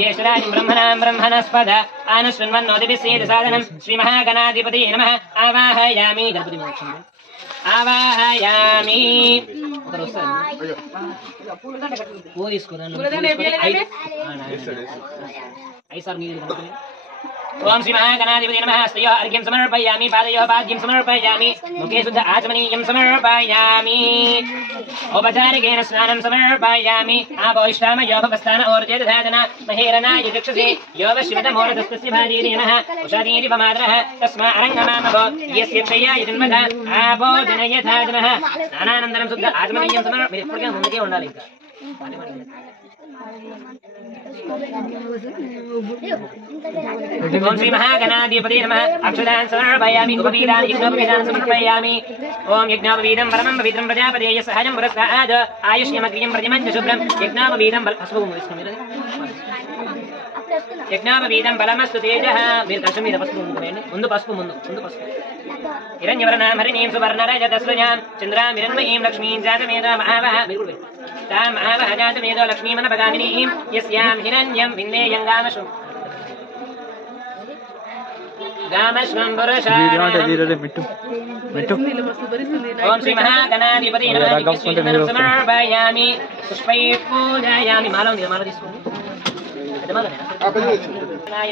ज्येष्ठराज ब्रह्मणां ब्रह्मणस्पद आनुशृण्वन्नोदिभिः साधनं श्रीमहागणाधिपतये नमः आवाहयामि गणपति मोक्षं आवाहयामि ओम श्री महागणाधिपतये नमः स्तयो अर्घ्यं समर्पयामि पादयोः पाद्यं समर्पयामि मुखे शुद्ध आचमनीयं समर्पयामि औपचारिकेन स्नानं समर्पयामि आपोष्टामयोपस्थान ओर्जेदधादना महेरनाय चक्षुषे योगशिवतमोरधस्तस्य भाजीरेनः उषादीरिपमात्रः तस्मा अरङ्गमामभो यस्य क्षयाय जन्मः आपो जनयथादनः स्नानानन्तरं शुद्ध आचमनीयं समर्पयामि इప్పటికే ముందుకే ఉండాలి ఇంకా ओम श्री महागणाधिपतये नमः अक्षदान समर्पयामि उपवीदान यज्ञोपवीदान समर्पयामि ओम यज्ञोपवीदं परमं पवित्रं प्रजापतेय सहजं पुरस्ताद आयुष्यमग्रियं प्रजमञ्च शुभ्रं यज्ञोपवीदं यज्ञोपवीदं बलमस्तु तेजः మీరు కష్టం మీద పసుపు ముందు పసుపు हिरण्यवर्णां हरिणीं सुवर्णरजतस्रजां चन्द्रां हिरण्मयीं लक्ष्मीं जातमेधो महावः तां महावः जातमेधो लक्ष्मीमनपगामिनीं यस्यां हिरण्यं विन्देयं गामश्वं ओम श्री महागणाधिपतये नमः समर्पयामि पुष्पैः पूजयामि माला తీసుకోండి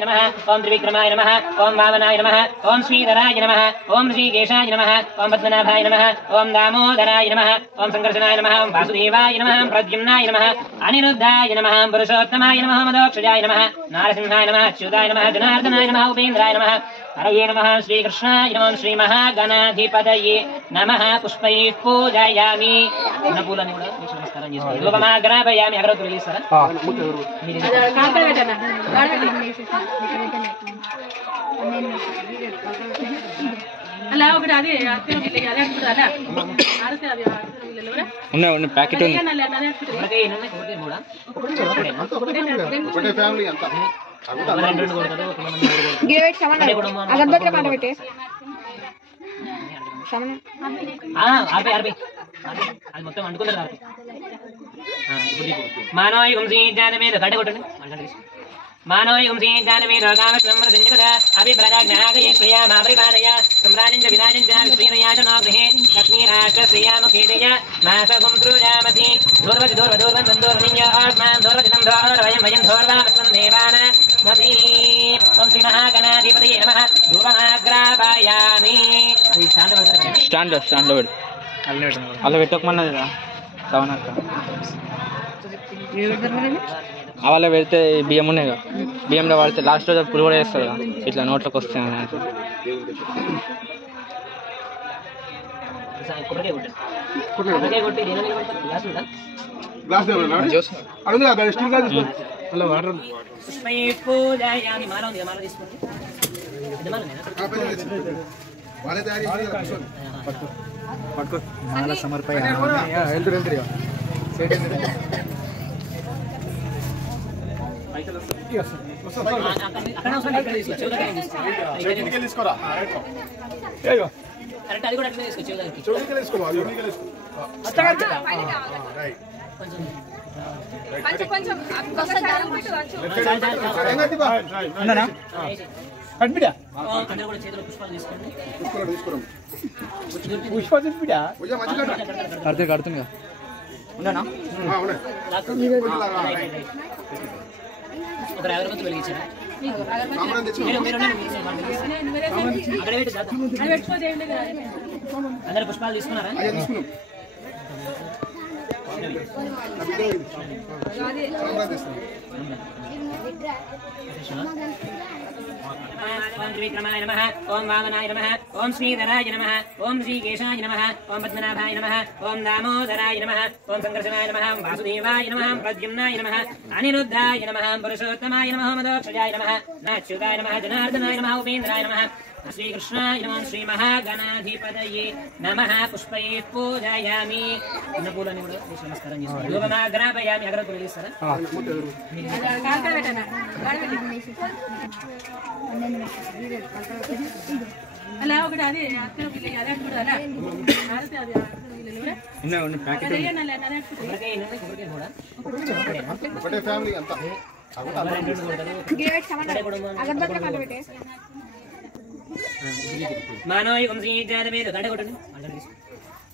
नमः ओम त्रिविक्रमाय नमः ओम वामनाय नमः ओम श्रीधराय नमः ओम श्रीकेशाय नमः ओम पद्मनाभाय नमः ओम दामोदराय नमः ओम संकर्षणाय नमः ओम वासुदेवाय नमः ओम प्रद्युम्नाय नमः अनिरुद्धाय नमः पुरुषोत्तमाय नमः मदोक्षजाय नमः नारसिंहाय नमः अच्युताय नमः जनार्दनाय नमः उपेन्द्राय नमः हरये नमः श्रीकृष्णाय नमः श्री महागणाधिपतये नमः पुष्पैः पूजयामि पूలని కూడా నమస్కారం చేసుకోండి రూపమాగ్రాపయామి అగరవత్తులు వెలిగిస్తారా అలా ఒకటి అది ఉన్న ప్యాకెట్ ఉంది అది మొత్తం అనుకున్నారు మానవయుగం శ్రీజానమేద గడ్డ కొట్టండి మానవయుగం శ్రీజానమేద కామస్వమ్రసంజగత అభిప్రదాజ్ఞాగయే శ్రేయామాపరిపాలయ సంరాజంచ విరాజంచ శ్రీరయాచనాగృహే లక్ష్మీరాష్ట్రశ్రేయాముఖేదయ మాసగుం త్రుజామసి ధూర్వతి ధూర్వధూర్వంతం ధూర్వనిన్య ఆత్మాన్ ధూర్వతితం ధోర్వయం వయం ధోర్వామస్వం దేవాన మసీ ఓం శ్రీ మహాగణాధిపతయే నమః ధూపమాగ్రాపయామి అది స్టాండ్ పెడు అలా పెట్టకమన్నదిరా సవనక్క అవాళ పెడితే బియ్యం ఉన్నాయిగా బియ్యంలో వాడితే లాస్ట్ రోజు పురుగు కూడా వేస్తారు ఇట్లా నోట్లోకి వస్తాయి మాల సమర్పయామి కడుతుంది కడుతుంది ఉండనా అందరు పుష్పాలు తీసుకున్నారా ओम त्रिविक्रमाय नमः ओम वामनाय नमः ओम श्रीधराय नमः ओम श्रीकेशाय नमः ओम पद्मनाभाय नमः ओम दामोदराय नमः ओम संकर्षणाय नमः ओम वासुदेवाय नमः प्रद्युम्नाय नमः अनिरुद्धाय नमः पुरुषोत्तमाय नमः मदोक्षजाय नमः नाच्युताय नमः जनार्दनाय नमः उपेन्द्राय नमः श्रीकृष्णाय नमः श्री महागणाधिपतये नमः पुष्पैः पूजयामि పూలని కూడా నమస్కారం చేసుకోండి రూపమాగ్రాపయామి అగరవత్తులు వెలిగిస్తారా అలా ఒకటి అది ప్యాకెట్ మానోయి వంశీ జాతవేద గంట కొట్టండి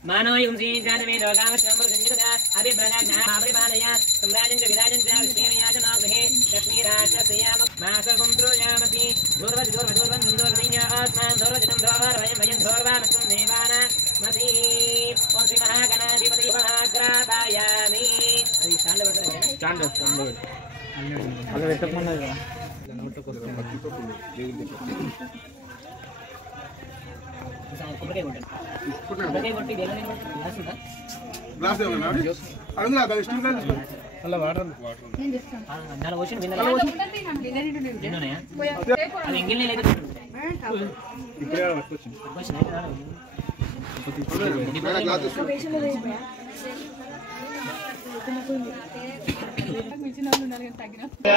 మానోయి వంశీ జాతవేద కామస్వంబరు సంయుగత అభిప్రదాజ్ఞ అభిపాదయ సమ్రాజంచ విరాజంచ విశ్వేనయాజనాగృహే లక్ష్మీరాజస్యామ మాసగుంద్రోయామసి ధూర్వధూర్వధూర్వంధూర్వీయ ఆత్మాన్ ధూర్వజనం ధోర్వయం వయం ధోర్వామస్వం దేవానామసి ఓం శ్రీ మహాగణాధిపతి మహాగ్రాపాయామి అది స్టాండ్ పెడతారు స్టాండ్ అలా పెట్టమన్నది కదా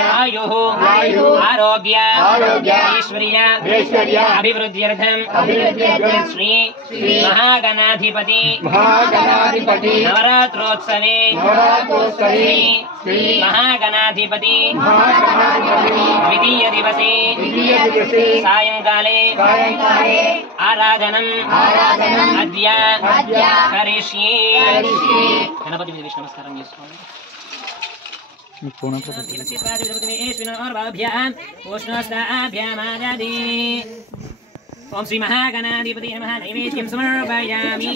आयुः आरोग्य ऐश्वर्य अभिवृद्ध्यर्थं श्री महागणाधिपति नवरात्रोत्सवे श्री महागणाधिपति द्वितीय दिवसे सायंकाले आराधनम् अद्य करिष्ये गणपति विष्णु नमस्कारं చేసుకోండి ओम श्री महागणाधिपति नमः नैवेद्यं समर्पयामि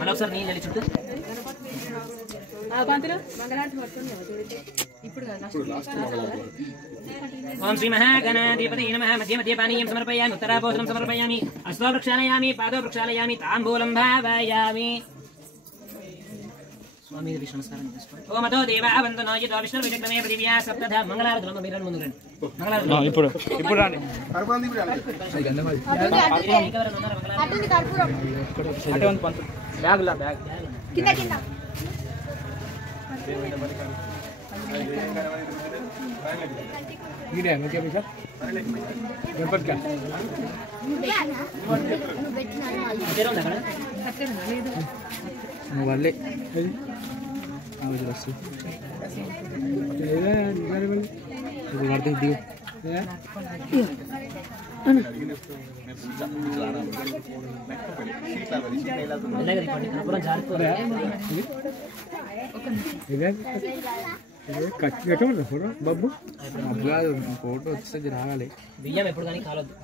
మరొకసారి నీళ్ళు జల్లి చుట్టూ ओम श्री महागणाधिपति नमः मध्य मध्य पानीयं समर्पयामि उत्तराभोजनं समर्पयामि हस्तो प्रक्षालयामि पादो प्रक्षालयामि ताम्बूलं भावयामि स्वामी विष्णु नमस्कारं చేసుకోండి ఓం అదో దేవా వందనో యతో విష్ణు విజగ్రమే పృథివ్యా సప్తధ మంగళారతులు మీరన్ ముందు రండి మంగళారతులు ఇప్పుడు రాండి కర్పూరం దింపండి అది గంధమాది అటుంది కర్పూరం అటే ఉంది పంచు బ్యాగ్ లా బ్యాగ్ కింద కింద గిడే ఓకే బిసా గణపతి కా ఇదేనా అక్కడ అక్కడ లేదు वाले आवाज बस ये निकाले वाले ये करते दियो पूरा झाड़ को కట్టు ఫోటో బాబు అట్లా ఫోటో వచ్చేది రాగాలి బియ్యం ఎప్పుడు కానీ కాలొద్దు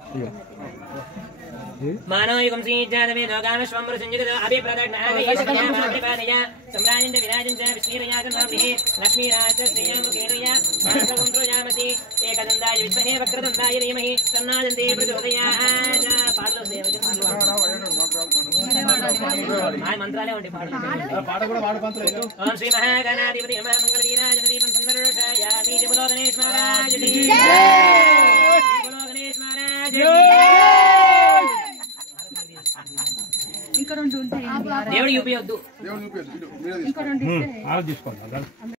మానోయుగం శ్రీజాతమే లోకామశ్వంబర సంయుగత అభిప్రదజ్ఞాగయేషయామాభిపాదయ సమ్రాజంచ విరాజంచ విశ్వీరయాజన్మాభిః లక్ష్మీరాజస్యేముఖేనయ మానసగుండ్రోయామసి ఏకదందాయ విద్మహే వక్రదందాయ ధీమహి తన్నాదంతే ప్రచోదయాత్ పాటలు మంత్రాలే ఉంటాయి పాట కూడా పాడు పంతులు ఓం శ్రీ మహాగణాధిపతి నమః మంగళవీరాజన దీపం సుందరరూషయామి జయబలో గణేశ మహారాజ్ కీ జై జయబలో గణేశ మహారాజ్ కీ ఇంకా రెండు ఉంటాయి దేవుడి యూపీ వద్దు దేవుడి యూపీ ఇంకా రెండు తీసుకోండి